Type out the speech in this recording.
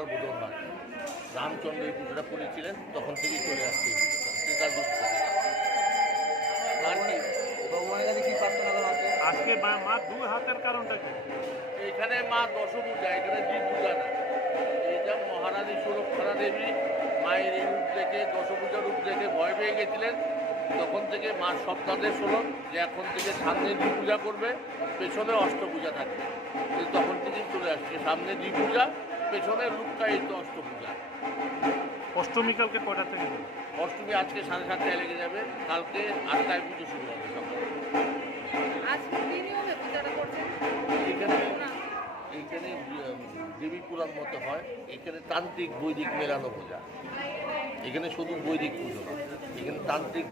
কাল বোধন হয়। রামচন্দ্র এই পুজোটা করেছিলেন, তখন থেকেই চলে আসছে এই পুজোটা। সেটার দুঃখ আর কি ভগবানের কাছে কি প্রার্থনা করা হচ্ছে? আজকে মা দুই হাতের কারণটা কি? এখানে মা দশভূজা, এখানে দ্বিভূজা না। এইটা মহারানী সুরক্ষা দেবী মায়ের এই রূপ দেখে, দশভূজা রূপ দেখে ভয় পেয়ে গেছিলেন। তখন থেকে মা সপ্তাহের হলো যে এখন থেকে সামনে দ্বিপূজা করবে, পেছনে অষ্টপূজা থাকবে। তখন থেকেই চলে আসছে সামনে দ্বিপূজা, পেছনের রূপটা এই তো অষ্টপূজা। অষ্টমী কালকে কয়টা থেকে? অষ্টমী আজকে 7:30টায় লেগে যাবে, কালকে 8টায় পুজো শুরু হবে সকালে। এখানে এইখানে দেবী পুরাণ মতো হয়, এখানে তান্ত্রিক বৈদিক মেলানো পূজা। এখানে শুধু বৈদিক পুজো না, এখানে তান্ত্রিক